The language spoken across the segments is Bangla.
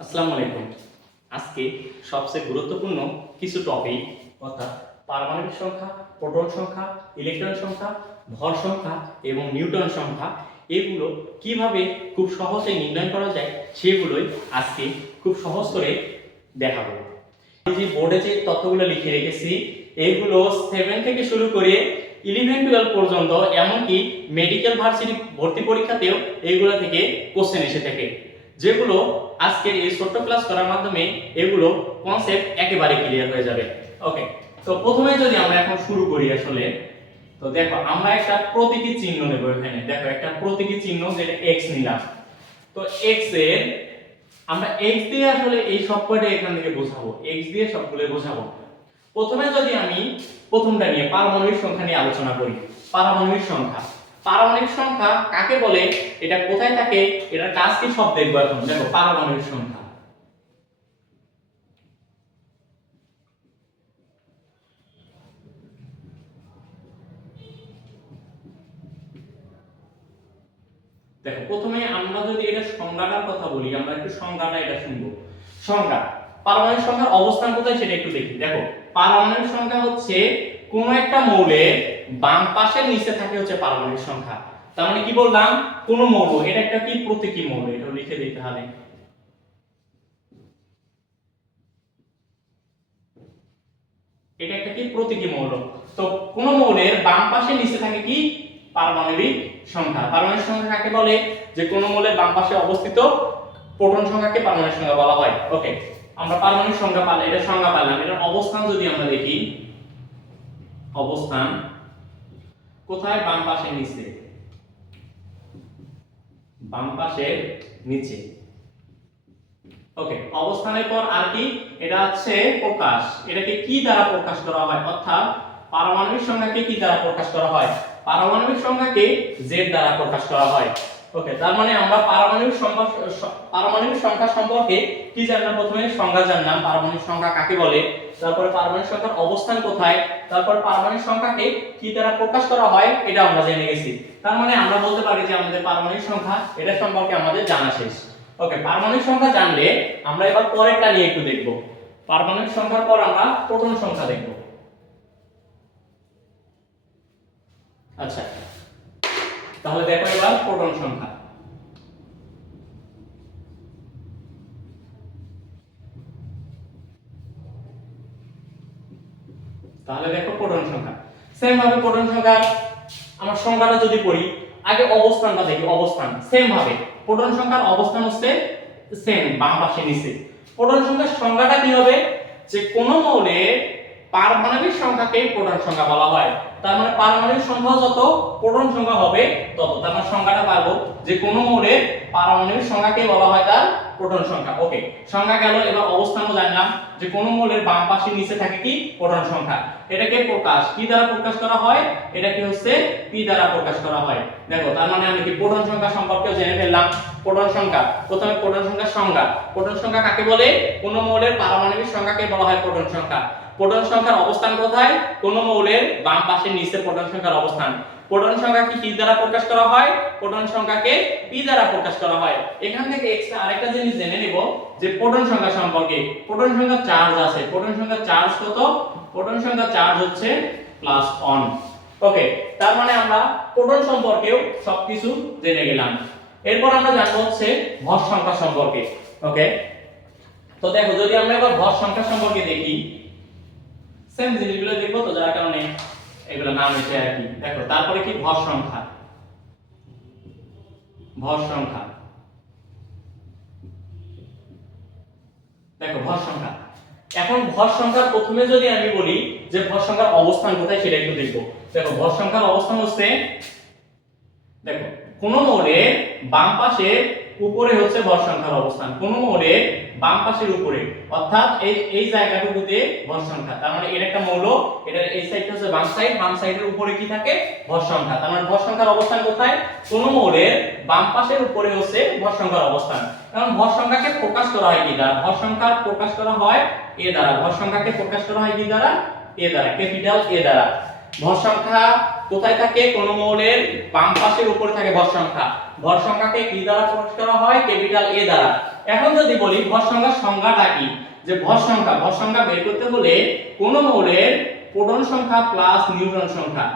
আসসালামু আলাইকুম। আজকে সবচেয়ে গুরুত্বপূর্ণ কিছু টপিক অর্থাৎ পারমাণবিক সংখ্যা, প্রোটন সংখ্যা, ইলেকট্রন সংখ্যা, ভর সংখ্যা এবং নিউটন সংখ্যা এগুলো কিভাবে খুব সহজে নির্ণয় করা যায় সেগুলোই আজকে খুব সহজ করে দেখাবো। এই যে বোর্ডে যে তথ্যগুলো লিখে রেখেছি এগুলো 7 থেকে শুরু করে 11-12 পর্যন্ত এমনকি মেডিকেল ভার্সিটি ভর্তি পরীক্ষাতেও এইগুলো থেকে কোশ্চেন এসে থাকে, যেগুলো আজকের এই ছোট্ট ক্লাস করার মাধ্যমে এগুলো কনসেপ্ট একেবারে ক্লিয়ার হয়ে যাবে। ওকে, তো প্রথমে যদি আমরা এখন শুরু করি আসলে, তো দেখো আমরা একটা প্রতীকী চিহ্ন নেব। এখানে দেখো একটা প্রতীকী চিহ্ন যেটা x নিলাম। তো x এর আমরা x দিয়ে আসলে এই সবকটা এখান থেকে বোঝাবো, x দিয়ে সবগুলো বোঝাবো। প্রথমে যদি আমি প্রথমটা নিয়ে পারমাণবিক সংখ্যা নিয়ে আলোচনা করি। পারমাণবিক সংখ্যা, পারমাণবিক সংখ্যা কাকে বলে, এটা কোথায় থাকে, এটার কাজ কি সব দেখবো এখন। দেখো পারমাণবিক সংখ্যা, দেখো প্রথমে আমরা যদি এটা সংজ্ঞাটার কথা বলি, আমরা একটু সংজ্ঞাটা এটা শুনবো। সংজ্ঞা, পারমাণবিক সংখ্যার অবস্থান কোথায় সেটা একটু দেখি। দেখো পারমাণবিক সংখ্যা হচ্ছে কোন একটা মৌলের বাম পাশের নিচে থাকে হচ্ছে পারমাণবিক সংখ্যা। তার মানে কি বললাম, কোন মৌল, এটা একটা কি প্রতীকী মৌল, এটা লিখে দিতে হবে। এটা একটা কি প্রতীকী মৌল। তো কোন মৌলের বাম পাশে নিচে থাকে কি পারমাণবিক সংখ্যা। পারমাণবিক সংখ্যা কাকে বলে, যে কোন মৌলের বাম পাশে অবস্থিত প্রোটন সংখ্যাকে পারমাণবিক সংখ্যা বলা হয়। ওকে, আমরা পারমাণবিক সংখ্যা পাইলাম, এটা সংজ্ঞা পাইলাম। এটার অবস্থান যদি আমরা দেখি, অবস্থান কোথায়, বাম পাশে নিচে, বাম পাশের নিচে। ওকে, অবস্থানের পর আর কি, এটা হচ্ছে প্রকাশ, এটাকে কি দ্বারা প্রকাশ করা হয়, অর্থাৎ পারমাণবিক সংখ্যাকে কি দ্বারা প্রকাশ করা হয়, পারমাণবিক সংখ্যাকে z দ্বারা প্রকাশ করা হয়। ওকে, তার মানে আমরা পারমাণবিক সংখ্যা সম্পর্কে কি জানলাম, প্রথমে সংজ্ঞা জানলাম পারমাণবিক সংখ্যা কাকে বলে, তারপরে পারমাণবিক সংখ্যার অবস্থান কোথায়, তারপর পারমাণবিক সংখ্যাকে কি দ্বারা প্রকাশ করা হয় এটা আমরা জেনে গেছি। তার মানে আমরা বলতে পারি যে আমাদের পারমাণবিক সংখ্যা এটা সম্পর্কে আমাদের জানা শেষ। ওকে, পারমাণবিক সংখ্যা জানলে আমরা এবার পরেরটা নিয়ে একটু দেখব। পারমাণবিক সংখ্যার পর আমরা প্রোটন সংখ্যা দেখব। আচ্ছা, তাহলে দেখো এবার প্রোটন সংখ্যা। তাহলে দেখো প্রোটন সংখ্যা, সেম ভাবে প্রোটন সংখ্যা আমরা সংখ্যাটা যদি পড়ি, আগে অবস্থানটা দেখি। অবস্থান সেম ভাবে প্রোটন সংখ্যার অবস্থান হচ্ছে সেম, বাম পাশে নিচে। প্রোটন সংখ্যার সংজ্ঞাটা কি হবে, যে কোন মৌলের পারমাণবিক সংখ্যাকে প্রোটন সংখ্যা বলা হয়। তার মানে পারমাণবিক সংখ্যা যত, প্রোটন সংখ্যা হবে তত। তার মানে সংজ্ঞাটা পাবো যে কোন মৌলের পারমাণবিক সংখ্যাকে বলা হয় তার প্রোটন সংখ্যা। ওকে, সংজ্ঞা গেল। এবার অবস্থানও জানলাম যে কোন মৌলের বাম পাশে নিচে থাকে কি প্রোটন সংখ্যা। এটাকে প্রকাশ কি দ্বারা প্রকাশ করা হয়, এটাকে হচ্ছে p দ্বারা প্রকাশ করা হয়। দেখো তার মানে আমরা কি প্রোটন সংখ্যা সম্পর্কে জেনে ফেললাম। প্রোটন সংখ্যা, প্রথমে প্রোটন সংখ্যার সংজ্ঞা। প্রোটন সংখ্যা কাকে বলে, কোন মৌলের পারমাণবিক সংখ্যাকে বলা হয় প্রোটন সংখ্যা। প্রোটন সংখ্যার অবস্থান কোথায়, কোন মৌলের বাম পাশে নিচে প্রোটন সংখ্যার অবস্থান। প্রোটন সংখ্যাকে কি দ্বারা প্রকাশ করা হয়, প্রোটন সংখ্যাকে p দ্বারা প্রকাশ করা হয়। এখান থেকে এক্সট্রা আরেকটা জিনিস জেনে নিব যে প্রোটন সংখ্যা সম্পর্কে। প্রোটন সংখ্যার চার্জ আছে, প্রোটন সংখ্যার চার্জ কত, প্রোটন সংখ্যার চার্জ হচ্ছে +1। ওকে, তার মানে আমরা প্রোটন সম্পর্কেও সবকিছু জেনে গেলাম। এরপর আমরা জানবো হচ্ছে ভর সংখ্যা সম্পর্কে। ওকে, তো দেখো যদি আমরা এবার ভর সংখ্যা সম্পর্কে দেখি, সেম জিনিসগুলো দেখবো, তো যার কারণে এগুলো নাম এসে আর কি। দেখো তারপরে কি ভর সংখ্যা, ভর সংখ্যা। দেখো ভর সংখ্যা, এখন ভর সংখ্যার প্রথমে যদি আমি বলি যে ভর সংখ্যার অবস্থান কোথায় সেটা একটু দেখবো। দেখো ভর সংখ্যার অবস্থান হচ্ছে, দেখো কোন মৌলের বাম পাশে উপরে হচ্ছে ভর সংখ্যার অবস্থান, কোন মৌলের বাম পাশের উপরে, অর্থাৎ এই এই জায়গাটুকুতে ভর সংখ্যা। তার মানে এর একটা মৌল, এটা এই সাইডটা হচ্ছে বাম সাইড, বাম সাইডের উপরে কি থাকে ভর সংখ্যা। তার মানে ভর সংখ্যার অবস্থান কোথায়, কোন মৌলের বাম পাশের উপরে হচ্ছে ভর সংখ্যার অবস্থান। কারণ ভর সংখ্যাকে প্রকাশ করা হয় কি দ্বারা, ভর সংখ্যা প্রকাশ করা হয় এ দ্বারা, ভর সংখ্যাকে প্রকাশ করা হয় কি দ্বারা, এ দ্বারা, ক্যাপিটাল এ দ্বারা। ভর সংখ্যা কোথায় থাকে? কোন মৌলের বাম পাশের উপরে থাকে ভর সংখ্যা। ভর সংখ্যাকে কি দ্বারা প্রকাশ করা হয়? ক্যাপিটাল এ দ্বারা। এখন যদি বলি ভর সংখ্যার সংজ্ঞাটা কি, যে ভর সংখ্যা বের করতে হলে কোন মৌলের প্রোটন সংখ্যা প্লাস নিউট্রন সংখ্যা,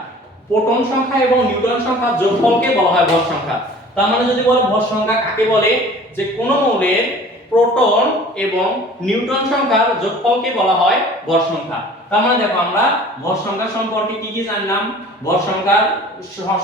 প্রোটন সংখ্যা এবং নিউট্রন সংখ্যা যোগফলকে বলা হয় ভর সংখ্যা। তার মানে যদি বলো ভর সংখ্যা কাকে বলে, যে কোন মৌলের প্রোটন এবং নিউট্রন সংখ্যার যোগফলকে বলা হয় ভর সংখ্যা। তার মানে দেখো আমরা ভর সংখ্যা সম্পর্কে কি কি জানলাম? ভর সংখ্যার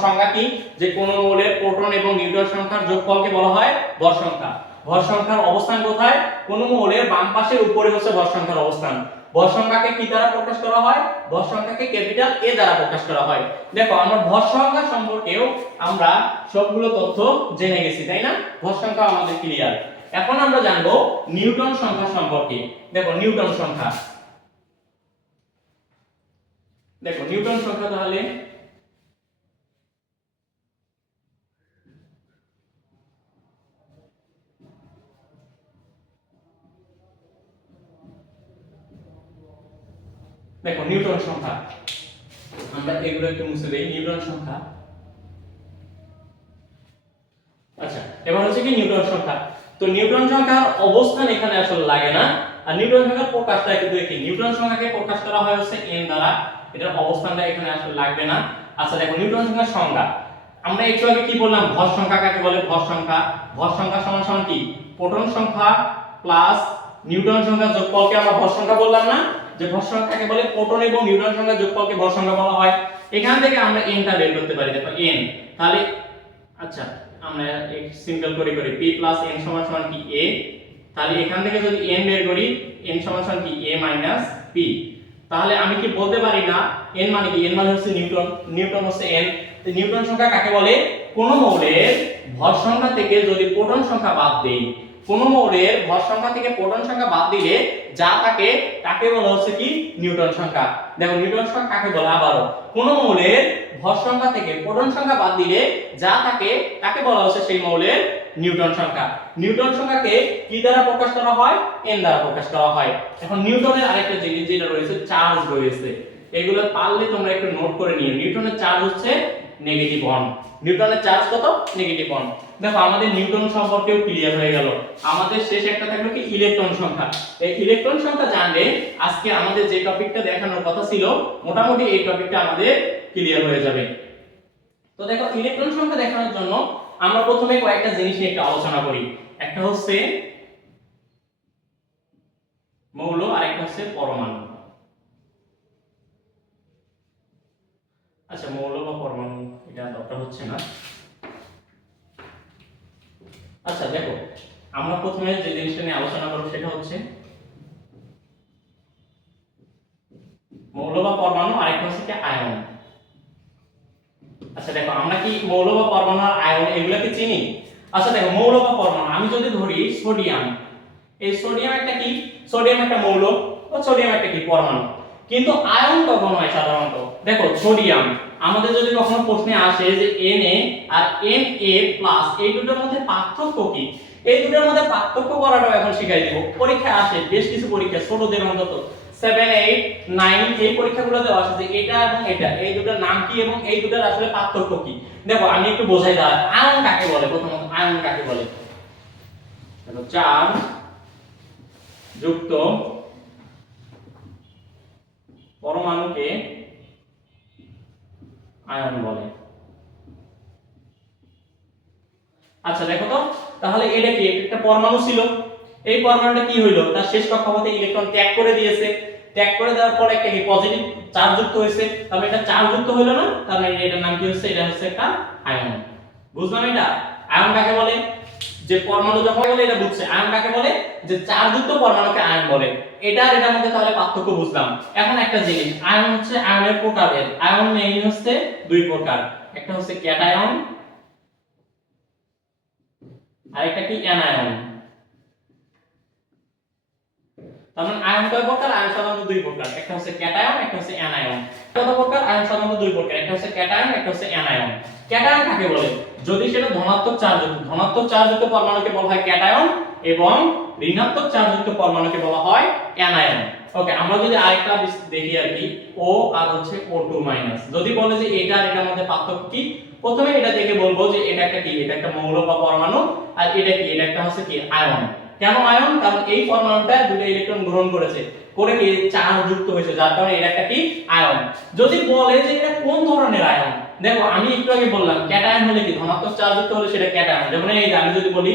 সংজ্ঞা কি? যে কোন মৌলের প্রোটন এবং নিউট্রন সংখ্যার যোগফলকে বলা হয় ভর সংখ্যা। ভর সংখ্যার অবস্থান কোথায়? কোন মৌলের বাম পাশের উপরে হচ্ছে ভর সংখ্যার অবস্থান। ভর সংখ্যাকে কি দ্বারা প্রকাশ করা হয়? ভর সংখ্যাকে ক্যাপিটাল এ দ্বারা প্রকাশ করা হয়। দেখো আমরা ভর সংখ্যা সম্পর্কেও আমরা সবগুলো তথ্য জেনে গেছি, তাই না? ভর সংখ্যা আমাদের ক্লিয়ার। এখন আমরা জানবো নিউটন সংখ্যা সম্পর্কে। দেখো নিউটন সংখ্যা, দেখো নিউটন সংখ্যা তাহলে দেখো নিউটন সংখ্যা, আমরা এগুলো একটু মুছে দেই। নিউটন সংখ্যা, আচ্ছা এবার হচ্ছে কি নিউটন সংখ্যা। তো নিউটন সংখ্যার অবস্থান এখানে আসলে লাগে না, আর নিউটন সংখ্যার প্রকাশটা একটু দেখি। নিউটন সংখ্যাকে প্রকাশ করা হয় হচ্ছে n দ্বারা, এটার অবস্থানটা এখানে আসলে লাগবে না। আচ্ছা দেখো নিউটন সংখ্যার সংজ্ঞা, আমরা একটু আগে কি বললাম? ভর সংখ্যা কাকে বলে? ভর সংখ্যা, ভর সংখ্যা সমান সমান কি? প্রোটন সংখ্যা প্লাস নিউটন সংখ্যা যোগফলকে আমরা ভর সংখ্যা বললাম না? যে ভর সংখ্যাকে বলে প্রোটন এবং নিউটন সংখ্যা যোগফলকে ভর সংখ্যা বলা হয়। এখান থেকে আমরা n টা বের করতে পারি। দেখো n, তাহলে আচ্ছা আমরা সিম্পল করে করি p n সমান সমান কি a, তাহলে এখান থেকে যদি n বের করি n সমান সমান কি a p, তাহলে আমি কি বলতে পারি না n মানে কি? n মানে হচ্ছে নিউটন, নিউটন হচ্ছে n। তো নিউটন সংখ্যা কাকে বলে? কোন মৌলের ভর সংখ্যা থেকে যদি প্রোটন সংখ্যা বাদ দেই, কোন মৌলের ভর সংখ্যা থেকে প্রোটন সংখ্যা বাদ দিলে যা থাকে তাকে বলা হচ্ছে কি? নিউটন সংখ্যা। দেখো নিউটন সংখ্যা কাকে বলে? আবারো কোন মৌলের ভর সংখ্যা থেকে প্রোটন সংখ্যা বাদ দিলে যা থাকে তাকে বলা হচ্ছে সেই মৌলের নিউটন সংখ্যা। নিউটন সংখ্যাকে কি দ্বারা প্রকাশ করা হয়? n দ্বারা প্রকাশ করা হয়। এখন নিউটনের আরেকটা জিনিস যেটা রয়েছে, চার্জ রয়েছে, এগুলো পারলে তোমরা একটু নোট করে নিও। নিউটনের চার্জ হচ্ছে নেগেটিভ 1। নিউটনের চার্জ কত? নেগেটিভ 1। দেখো আমাদের নিউটন সম্পর্কেও ক্লিয়ার হয়ে গেল। আমাদের শেষ একটা থাকলো কি? ইলেকট্রন সংখ্যা। এই ইলেকট্রন সংখ্যা জানলে আজকে আমাদের যে টপিকটা দেখানোর কথা ছিল মোটামুটি এই টপিকটা আমাদের ক্লিয়ার হয়ে যাবে। তো দেখো ইলেকট্রন সংখ্যা দেখানোর জন্য আমরা প্রথমে কয়েকটা জিনিস নিয়ে একটু আলোচনা করি। একটা হচ্ছে মৌল, আরেকটা হচ্ছে পরমাণু। আচ্ছা মৌল বা পরমাণু এটা দরকার হচ্ছে না। আচ্ছা দেখো আমরা প্রথমে যে জিনিসটা নিয়ে আলোচনা করব সেটা হচ্ছে মৌল বা পরমাণু, আরেকটা হচ্ছে কি আয়ন। আচ্ছা দেখো আমরা কি মৌল বা পরমাণু আর আয়ন এগুলোকে চিনি? আচ্ছা দেখো মৌল বা পরমাণু, আমি যদি ধরি সোডিয়াম, এই সোডিয়াম একটা কি? সোডিয়াম একটা মৌল, ও সোডিয়াম একটা কি? পরমাণু। কিন্তু আয়ন কখন হয় সাধারণত? দেখো সোডিয়াম আমাদের যদি কখনো প্রশ্নে আসে যে Na আর Na+ এই দুটোর মধ্যে পার্থক্য কি, এই দুটোর মধ্যে পার্থক্য করাটাও এখন শিখাই দেব। পরীক্ষায় আসে বেশ কিছু পরীক্ষা, ছোটদের অন্তত 7, 8, 9 এই পরীক্ষাগুলোতে আসে যে এটা এবং এটা এই দুটোর নাম কি এবং এই দুটোর আসলে পার্থক্য কি। দেখো আমি একটু বোঝাই দাঁড়াই, আয়ন কাকে বলে? প্রথমত আয়ন কাকে বলে? দেখো চার্জ যুক্ত পরমাণুকে আয়ন বলে। আচ্ছা দেখো তো তাহলে এটা কি? একটা পরমাণু ছিল, এই পরমাণুটা কি হইলো? তার শেষ কক্ষপথে ইলেকট্রন ত্যাগ করে দিয়েছে, ত্যাগ করে দেওয়ার পর একটা কি পজিটিভ চার্জ যুক্ত হয়েছে, তাহলে এটা চার্জ যুক্ত হইলো না? তাহলে এটার নাম কি হচ্ছে? এটা হচ্ছে একটা আয়ন। বুঝলাম এটা? আয়ন কাকে বলে? যে পরমাণু যখন বলে এটা বুঝছে। আয়ন কাকে বলে? যে চার্জযুক্ত পরমাণুকে আয়ন বলে। এটা আর এটার মধ্যে তাহলে পার্থক্য বুঝলাম। এখন একটা জিনিস, আয়ন হচ্ছে আয়নের প্রকারভেদ। আয়ন মেইন হচ্ছে দুই প্রকার, একটা হচ্ছে ক্যাটায়ন আর একটা কি অ্যানায়ন। তার মানে আয়ন কয় প্রকার? আয়ন সাধারণত দুই প্রকার, একটা হচ্ছে ক্যাটায়ন একটা হচ্ছে অ্যানায়ন। কত প্রকার? আয়ন সাধারণত দুই প্রকার, একটা হচ্ছে ক্যাটায়ন একটা হচ্ছে অ্যানায়ন। ক্যাটায়ন কাকে বলে? যদি সেটা ধনাত্মক চার্জযুক্ত পরমাণুকে বলা হয় ক্যাটায়ন এবং ঋণাত্মক চার্জযুক্ত পরমাণুকে বলা হয় অ্যানায়ন। ওকে, আমরা যদি আরেকটা দেখি আর কি, O আর হচ্ছে O2 মাইনাস। যদি বলে যে এটা আর এটার মধ্যে পার্থক্য কি, প্রথমে এটা দেখে বলবো যে এটা একটা কি, এটা একটা মৌল বা পরমাণু, আর এটা কি, এটা একটা হচ্ছে কি আয়ন। কেন আয়ন? কারণ এই পরমাণুটা দুটো ইলেকট্রন গ্রহণ করেছে, করে কি চার্জ যুক্ত হয়েছে, যার কারণে এটা একটা কি আয়ন। যদি বলে যে এটা কোন ধরনের আয়ন, দেখো আমি একটু আগে বললাম ক্যাটায়ন হলে কি, ধনাত্মক চার্জ যুক্ত হলে সেটা ক্যাটায়ন। যেমন এই যে আমি যদি বলি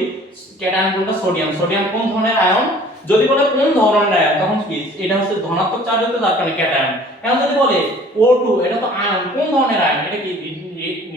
ক্যাটায়ন কোনটা, সোডিয়াম। সোডিয়াম কোন ধরনের আয়ন? যদি বলে কোন ধরনের আয়ন, তখন কি এটা হচ্ছে ধনাত্মক চার্জ যুক্ত, যার কারণে ক্যাটায়ন। এখন যদি বলে O2, এটা তো আয়ন, কোন ধরনের আয়ন? এটা কি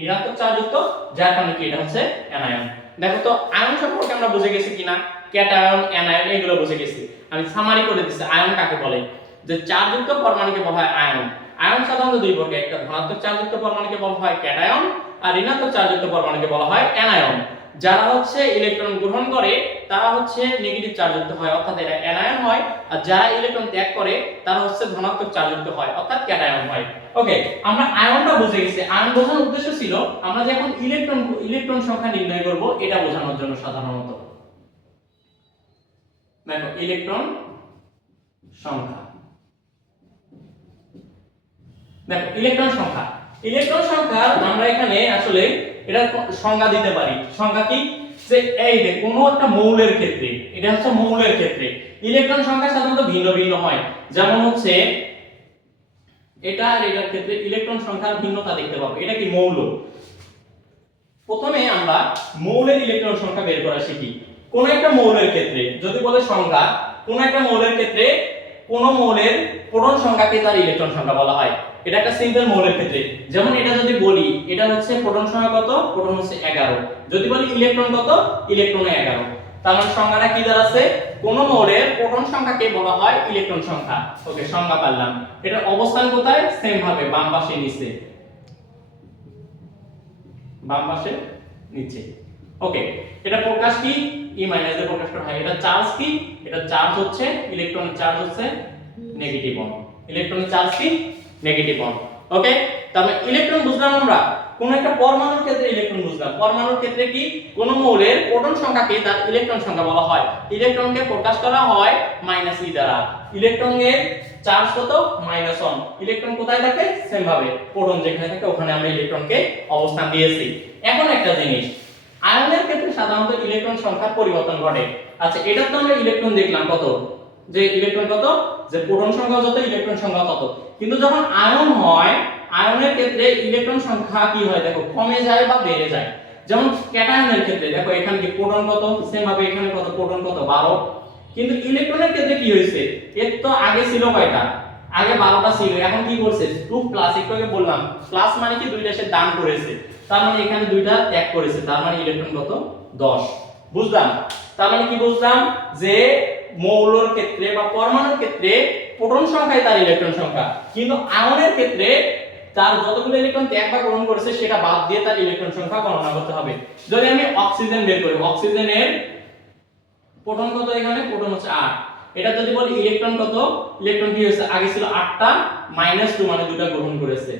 ঋণাত্মক চার্জ যুক্ত, যার কারণে কি এটা হচ্ছে অ্যানায়ন। দেখো তো আয়ন সম্পর্কে আমরা বুঝে গেছি কিনা, ক্যাটায়ন অ্যানায়ন এগুলো বুঝে গেছি। আমি সামারি করে দিচ্ছি আয়ন কাকে বলে, যে চার্জযুক্ত পরমাণুকে বলা হয় আয়ন। আয়ন সাধারণত দুই প্রকার, একটা ধনাত্মক চার্জযুক্ত পরমাণুকে বলা হয় ক্যাটায়ন, আর ঋণাত্মক চার্জযুক্ত পরমাণুকে বলা হয় অ্যানায়ন। যারা হচ্ছে ইলেকট্রন গ্রহণ করে তারা হচ্ছে নেগেটিভ চার্জযুক্ত হয়, অর্থাৎ এরা অ্যানায়ন হয়, আর যারা ইলেকট্রন ত্যাগ করে তারা হচ্ছে ধনাত্মক চার্জযুক্ত হয়, অর্থাৎ ক্যাটায়ন হয়। ওকে, আমরা আয়নটা বুঝে গেছি। আয়ন বোঝানোর উদ্দেশ্য ছিল আমরা যখন ইলেকট্রন সংখ্যা নির্ণয় করব এটা বোঝানোর জন্য সাধারণত। দেখো ইলেকট্রন সংখ্যা, দেখো ইলেকট্রন সংখ্যা, ইলেকট্রন সংখ্যার আমরা এখানে আসলে এটা সংজ্ঞা দিতে পারি। সংজ্ঞা কি, যে এই যে কোনো একটা মৌলের ক্ষেত্রে, এটা হচ্ছে মৌলের ক্ষেত্রে ইলেকট্রন সংখ্যা সাধারণত ভিন্ন ভিন্ন হয়। যেমন হচ্ছে এটা আর এটার ক্ষেত্রে ইলেকট্রন সংখ্যার ভিন্নতা দেখতে পাবো। এটা কি মৌল। প্রথমে আমরা মৌলের ইলেকট্রন সংখ্যা বের করা শিখি। কোন একটা মৌলের ক্ষেত্রে যদি বলে সংখ্যা, কোন একটা মৌলের ক্ষেত্রে কোন মৌলের প্রোটন সংখ্যাকে তার ইলেকট্রন সংখ্যা বলা হয়। এটা একটা সিম্পল মৌলের ক্ষেত্রে। যেমন এটা যদি বলি এটা হচ্ছে প্রোটন সংখ্যা কত, প্রোটন হচ্ছে 11। যদি বলি ইলেকট্রন কত, ইলেকট্রন 11। তার মানে সংখ্যাটা কি দাঁড়াচ্ছে, কোন মৌলের প্রোটন সংখ্যাকে বলা হয় ইলেকট্রন সংখ্যা। ওকে, সংজ্ঞা পারলাম। এটার অবস্থান কোথায়, সেম ভাবে বাম পাশে নিচে, বাম পাশে নিচে। ওকে, এটা প্রকাশ কি, ই মাইনাস দিয়ে প্রকাশ করা হয়। এটা চার্জ কি, এটা চার্জ হচ্ছে ইলেকট্রনের চার্জ হচ্ছে নেগেটিভ ওয়ান। ইলেকট্রনের চার্জ কি, নেগেটিভ ওয়ান। ওকে, তাহলে ইলেকট্রন বুঝলাম আমরা। কোন একটা পরমাণুর ক্ষেত্রে ইলেকট্রন বুঝলাম। পরমাণুর ক্ষেত্রে কি, কোন মৌলের প্রোটন সংখ্যাকে তার ইলেকট্রন সংখ্যা বলা হয়। ইলেকট্রনকে প্রকাশ করা হয় মাইনাস ই দ্বারা। ইলেকট্রনের চার্জ কত, -1। ইলেকট্রন কোথায় থাকে, সেম ভাবে প্রোটন যেখানে থাকে ওখানে আমরা ইলেকট্রনকে অবস্থান দিয়েছি। এখন একটা জিনিস, আয়নের ক্ষেত্রে সাধারণত ইলেকট্রন সংখ্যার পরিবর্তন ঘটে। আচ্ছা, এটা তো আমরা ইলেকট্রন দেখলাম কত, যে ইলেকট্রন কত, যে প্রোটন সংখ্যা যত ইলেকট্রন সংখ্যা তত। কিন্তু যখন আয়ন হয়, আয়নের ক্ষেত্রে ইলেকট্রন সংখ্যা কি হয় দেখো, কমে যায় বা বেড়ে যায়। যেমন ক্যাটায়নের ক্ষেত্রে দেখো এখানে কি প্রোটন কত, সেম ভাবে এখানে কত, প্রোটন কত 12। কিন্তু ইলেকট্রনের ক্ষেত্রে কি হয়েছে, এর তো আগে ছিল কয়টা, আগে 12টা ছিল, এখন কি করছে 2 প্লাস, একটু আগে বললাম প্লাস মানে কি দুইটা সে দান করেছে, তার মানে এখানে দুইটা ত্যাগ করেছে, তার মানে ইলেকট্রন কত 10। বুঝলাম? তার মানে কি বুঝলাম, যে মৌলের ক্ষেত্রে বা পরমাণুর ক্ষেত্রে প্রোটন সংখ্যাই তার ইলেকট্রন সংখ্যা, কিন্তু আয়নের ক্ষেত্রে তার যতগুলো ইলেকট্রন ত্যাগ বা গ্রহণ করেছে সেটা বাদ দিয়ে তার ইলেকট্রন সংখ্যা গণনা করতে হবে। যদি আমি অক্সিজেন বের করি, অক্সিজেনের প্রোটন কত, এখানে প্রোটন হচ্ছে 8। এটা যদি বলি ইলেকট্রন কত, ইলেকট্রন কি হয়েছে, আগে ছিল 8টা, -2 মানে দুটো গ্রহণ করেছে,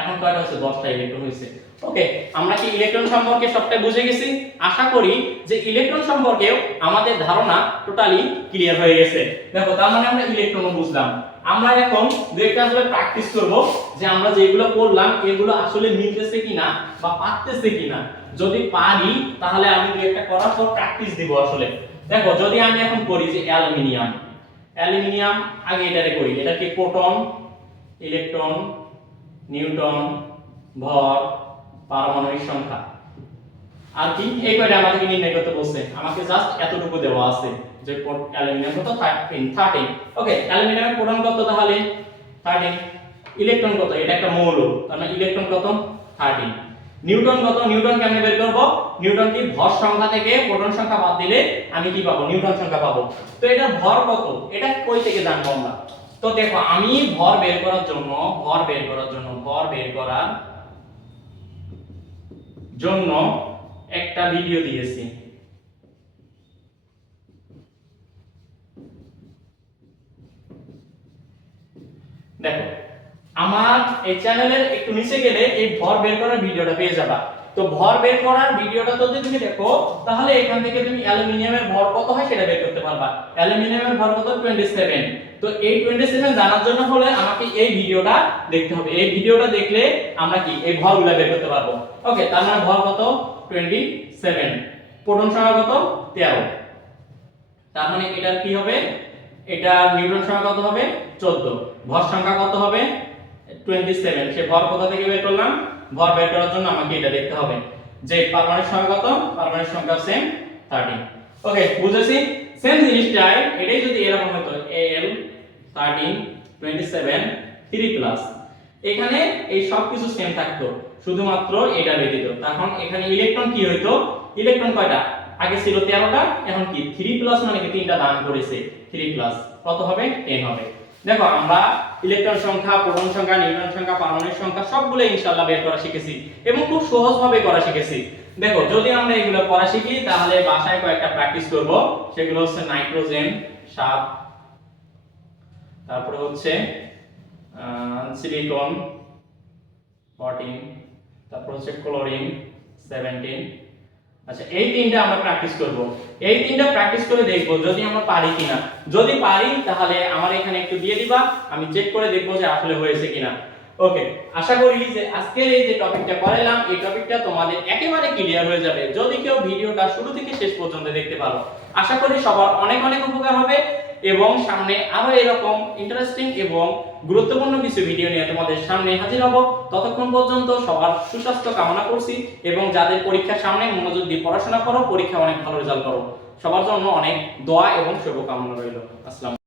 এখন কয়টা হচ্ছে, 10টা ইলেকট্রন হয়েছে। ওকে, আমরা কি ইলেকট্রন সম্পর্কে সবটাই বুঝে গেছি? আশা করি যে ইলেকট্রন সম্পর্কেও আমাদের ধারণা টোটালি ক্লিয়ার হয়ে গেছে। দেখো তার মানে আমরা ইলেকট্রনও বুঝলাম। আমরা এখন দুইটা আসলে প্র্যাকটিস করব যে আমরা যেগুলো পড়লাম এগুলো আসলে মিলতেছে কিনা বা পারতেছে কিনা। যদি পারি তাহলে আমি দুই একটা করার পর প্র্যাকটিস দিব আসলে। দেখো যদি আমি এখন করি যে অ্যালুমিনিয়াম, অ্যালুমিনিয়াম আগে এটারে করি, এটা কি প্রোটন, ইলেকট্রন, নিউটন, ভর, পারমাণবিক সংখ্যা, আর কি এই কয়টা আমাদেরকে নির্ণয় করতে বলছে। আমাকে জাস্ট এতটুকু দেওয়া আছে যে অ্যালুমিনিয়াম কত 13। ওকে, অ্যালুমিনিয়ামের প্রোটন কত তাহলে 13, ইলেকট্রন কত, এটা একটা মৌল তার মানে ইলেকট্রন কত 13। নিউটন কত, নিউটন কেমনে বের করব, নিউটন কি ভর সংখ্যা থেকে প্রোটন সংখ্যা বাদ দিলে আমি কি পাবো, নিউটন সংখ্যা পাবো। তো এটা ভর কত, এটা কই থেকে জানবো আমরা। তো দেখো আমি ভর বের করার জন্য একটা ভিডিও দিয়েছি। দেখো আমার এই চ্যানেলের একটু নিচে গেলে এই ভর বের করার ভিডিওটা পেয়ে যাবা। তো ভর বের করার ভিডিওটা যদি তুমি দেখো তাহলে এখান থেকে তুমি অ্যালুমিনিয়ামের ভর কত হয় সেটা বের করতে পারবা। অ্যালুমিনিয়ামের ভর কত 27। তো এই 27 জানার জন্য হলে আমাকে এই ভিডিওটা দেখতে হবে। এই ভিডিওটা দেখলে আমরা কি এই ভরগুলো বের করতে পারবো। ওকে, তার মানে ভর কত 27, প্রোটন সংখ্যা কত 13। তার মানে এটা কি হবে, এটা নিউট্রন সংখ্যা কত হবে 14, ভর সংখ্যা কত হবে 27। সে ভর কোথা থেকে বের করলাম, ভর বের করার জন্য আমাকে এটা দেখতে হবে যে পারমাণবিক সংখ্যা কত, পারমাণবিক সংখ্যা সেম 13। ওকে, বুঝেছি। সেম জিনিসটাই এটাই যদি এরকম হতো Al 13 27 3 প্লাস, এখানে এই সব কিছু সেম থাকতো শুধুমাত্র এটা ব্যতীত। তখন এখানে ইলেকট্রন কি হইতো, ইলেকট্রন কয়টা আগে ছিল 13টা, এখন কি 3 প্লাস মানে কি তিনটা দান করেছে, 3 প্লাস কত হবে 10 হবে। দেখো আমরা ইলেকট্রন সংখ্যা, প্রোটন সংখ্যা, নিউট্রন সংখ্যা, পারমাণবিক সংখ্যা সবগুলো ইনশাআল্লাহ বের করা শিখেছি এবং খুব সহজভাবে করা শিখেছি। দেখো যদি আমরা এগুলো করা শিখি তাহলে বাসায় কয়েকটা প্র্যাকটিস করব। সেগুলো হচ্ছে নাইট্রোজেন 7, তারপরে হচ্ছে সিলিকন 14, তারপর হচ্ছে ক্লোরিন 17। আচ্ছা, এই তিনটা আমরা প্র্যাকটিস করব। এই তিনটা প্র্যাকটিস করে দেখব যদি আমরা পারি কিনা। যদি পারি তাহলে আমার এখানে একটু দিয়ে দিবা, আমি চেক করে দেখব যে আসলে হয়েছে কিনা। ওকে, আশা করি যে আজকের এই যে টপিকটা করালাম এই টপিকটা তোমাদের একেবারে ক্লিয়ার হয়ে যাবে যদি কেউ ভিডিওটা শুরু থেকে শেষ পর্যন্ত দেখতে পারো। আশা করি সবার অনেক অনেক উপকার হবে এবং সামনে আরো এরকম ইন্টারেস্টিং এবং গুরুত্বপূর্ণ কিছু ভিডিও নিয়ে তোমাদের সামনে হাজির হব। ততক্ষণ পর্যন্ত সবার সুস্বাস্থ্য কামনা করছি এবং যাদের পরীক্ষার সামনে মনোযোগ দিয়ে পড়াশোনা করো, পরীক্ষা অনেক ভালো রেজাল্ট করো, সবার জন্য অনেক দোয়া এবং শুভকামনা রইল। আসসালাম।